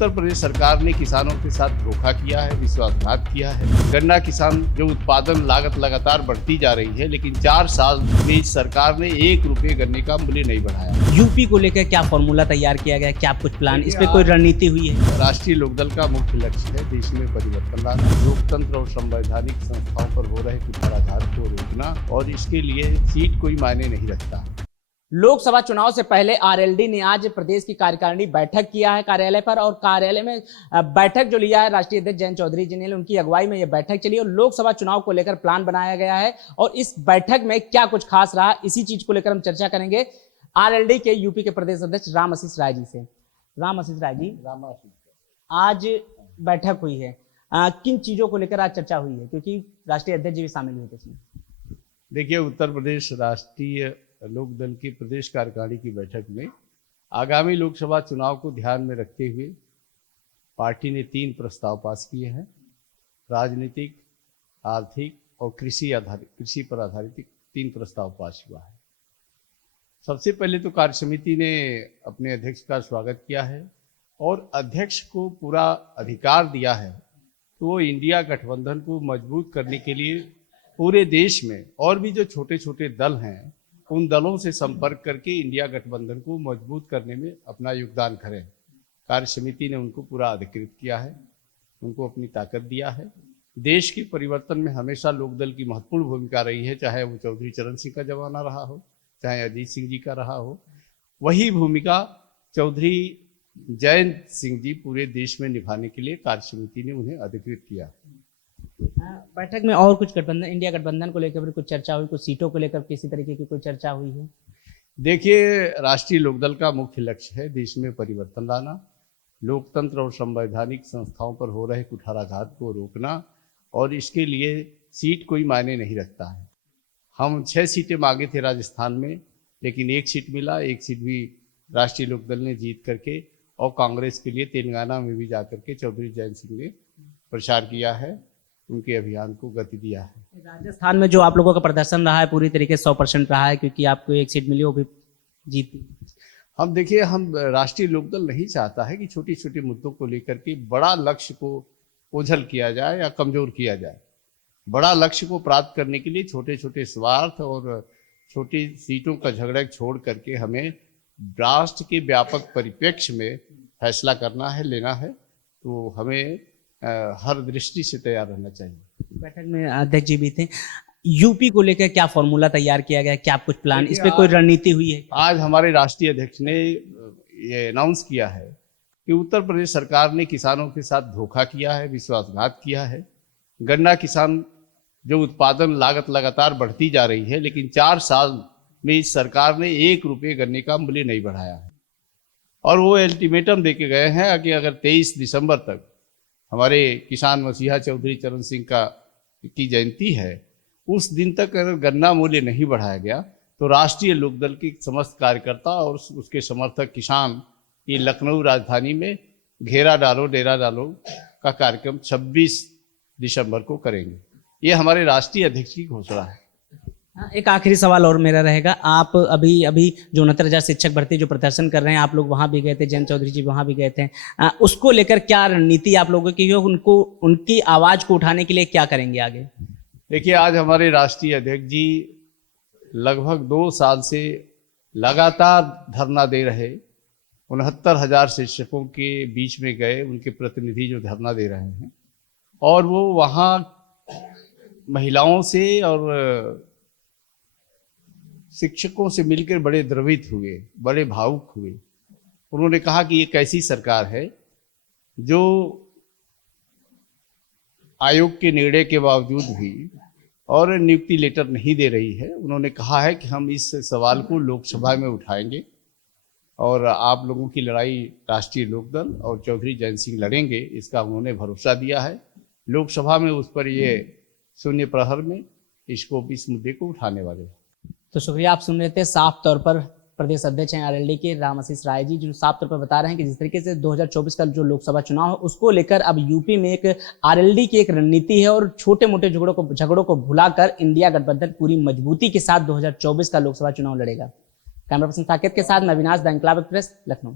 उत्तर प्रदेश सरकार ने किसानों के साथ धोखा किया है, विश्वासघात किया है। गन्ना किसान जो उत्पादन लागत लगातार बढ़ती जा रही है, लेकिन 4 साल में इस सरकार ने 1 रुपये गन्ने का मूल्य नहीं बढ़ाया। यूपी को लेकर क्या फॉर्मूला तैयार किया गया, क्या कुछ प्लान, इस पे कोई रणनीति हुई है? राष्ट्रीय लोकदल का मुख्य लक्ष्य है देश में परिवर्तन लाना, लोकतंत्र और संवैधानिक संस्थाओं पर हो रहे कुठाराघात को रोकना, और इसके लिए सीट कोई मायने नहीं रखता। लोकसभा चुनाव से पहले आरएलडी ने आज प्रदेश की कार्यकारिणी बैठक किया है कार्यालय पर, और कार्यालय में बैठक जो लिया है राष्ट्रीय अध्यक्ष जयंत चौधरी जी ने, उनकी अगुवाई में यह बैठक चली और लोकसभा चुनाव को लेकर प्लान बनाया गया है। और इस बैठक में क्या कुछ खास रहा, इसी चीज को लेकर हम चर्चा करेंगे आरएलडी के यूपी के प्रदेश अध्यक्ष राम आशीष राय जी से। राम आशीष राय जी, आज बैठक हुई है, किन चीजों को लेकर आज चर्चा हुई है, क्योंकि राष्ट्रीय अध्यक्ष जी भी शामिल हुए थे इसमें? देखिए, उत्तर प्रदेश राष्ट्रीय लोक दल की प्रदेश कार्यकारिणी की बैठक में आगामी लोकसभा चुनाव को ध्यान में रखते हुए पार्टी ने 3 प्रस्ताव पास किए हैं। राजनीतिक, आर्थिक और कृषि पर आधारित 3 प्रस्ताव पास हुआ है। सबसे पहले तो कार्य समिति ने अपने अध्यक्ष का स्वागत किया है और अध्यक्ष को पूरा अधिकार दिया है तो वो इंडिया गठबंधन को मजबूत करने के लिए पूरे देश में और भी जो छोटे छोटे दल हैं उन दलों से संपर्क करके इंडिया गठबंधन को मजबूत करने में अपना योगदान करें। कार्य समिति ने उनको पूरा अधिकृत किया है, उनको अपनी ताकत दिया है। देश के परिवर्तन में हमेशा लोकदल की महत्वपूर्ण भूमिका रही है, चाहे वो चौधरी चरण सिंह का जमाना रहा हो, चाहे अजीत सिंह जी का रहा हो। वही भूमिका चौधरी जयंत सिंह जी पूरे देश में निभाने के लिए कार्य समिति ने उन्हें अधिकृत किया। बैठक में और कुछ गठबंधन, इंडिया गठबंधन को लेकर भी कुछ चर्चा हुई, कुछ सीटों को लेकर किसी तरीके की कोई चर्चा हुई है? देखिए, राष्ट्रीय लोकदल का मुख्य लक्ष्य है देश में परिवर्तन लाना, लोकतंत्र और संवैधानिक संस्थाओं पर हो रहे कुठाराघात को रोकना, और इसके लिए सीट कोई मायने नहीं रखता है। हम 6 सीटें मांगे थे राजस्थान में, लेकिन 1 सीट मिला। 1 सीट भी राष्ट्रीय लोकदल ने जीत करके और कांग्रेस के लिए तेलंगाना में भी जाकर के चौधरी जयंत सिंह ने प्रचार किया है, उनके अभियान को गति दिया है। राजस्थान में जो आप लोगों का प्रदर्शन रहा है पूरी तरीके से 100% रहा है, क्योंकि आपको 1 सीट मिली, वो भी जीती। हम देखिए, हम राष्ट्रीय लोकदल नहीं चाहता है कि छोटी छोटी मुद्दों को लेकर के बड़ा लक्ष्य को ओझल किया जाए या कमजोर किया जाए। बड़ा लक्ष्य को प्राप्त करने के लिए छोटे छोटे स्वार्थ और छोटी सीटों का झगड़ा छोड़ करके हमें राष्ट्र के व्यापक परिप्रेक्ष्य में फैसला करना है, लेना है, तो हमें हर दृष्टि से तैयार रहना चाहिए। बैठक में अध्यक्ष जी भी थे। यूपी को लेकर क्या फॉर्मूला तैयार किया गया, क्या कुछ प्लान, इस पे कोई रणनीति हुई है? आज हमारे राष्ट्रीय अध्यक्ष ने ये अनाउंस किया है कि उत्तर प्रदेश सरकार ने किसानों के साथ धोखा किया है, विश्वासघात किया है। गन्ना किसान जो उत्पादन लागत लगातार बढ़ती जा रही है, लेकिन 4 साल में इस सरकार ने 1 रुपये गन्ने का मूल्य नहीं बढ़ाया है। और वो अल्टीमेटम दे के गए हैं कि अगर 23 दिसंबर तक हमारे किसान मसीहा चौधरी चरण सिंह की जयंती है, उस दिन तक अगर गन्ना मूल्य नहीं बढ़ाया गया तो राष्ट्रीय लोकदल के समस्त कार्यकर्ता और उसके समर्थक किसान ये लखनऊ राजधानी में घेरा डालो डेरा डालो का कार्यक्रम 26 दिसंबर को करेंगे। ये हमारे राष्ट्रीय अध्यक्ष की घोषणा है। एक आखिरी सवाल और मेरा रहेगा, आप अभी जो 69,000 शिक्षक भर्ती जो प्रदर्शन कर रहे हैं, आप लोग वहां भी गए थे, जयंत चौधरी जी वहां भी गए थे, उसको लेकर क्या रणनीति आप लोगों की, उनको उनकी आवाज को उठाने के लिए क्या करेंगे आगे? देखिए, आज हमारे राष्ट्रीय अध्यक्ष जी लगभग 2 साल से लगातार धरना दे रहे 69,000 शिक्षकों के बीच में गए, उनके प्रतिनिधि जो धरना दे रहे हैं, और वो वहाँ महिलाओं से और शिक्षकों से मिलकर बड़े द्रवित हुए, बड़े भावुक हुए। उन्होंने कहा कि ये कैसी सरकार है जो आयोग के निर्णय के बावजूद भी और नियुक्ति लेटर नहीं दे रही है। उन्होंने कहा है कि हम इस सवाल को लोकसभा में उठाएंगे और आप लोगों की लड़ाई राष्ट्रीय लोकदल और चौधरी जयंत सिंह लड़ेंगे, इसका उन्होंने भरोसा दिया है। लोकसभा में उस पर ये शून्य प्रहर में इस मुद्दे को उठाने वाले हैं। तो शुक्रिया। आप सुन रहे थे साफ तौर पर प्रदेश अध्यक्ष हैं आरएलडी के राम आशीष राय जी, जो साफ तौर पर बता रहे हैं कि जिस तरीके से 2024 का जो लोकसभा चुनाव है उसको लेकर अब यूपी में एक आरएलडी की एक रणनीति है और छोटे मोटे झगड़ों को भुलाकर इंडिया गठबंधन पूरी मजबूती के साथ 2024 का लोकसभा चुनाव लड़ेगा। कैमरा पर्सन साकेत के साथ मैं Avinash, the Inquilab express, Lucknow.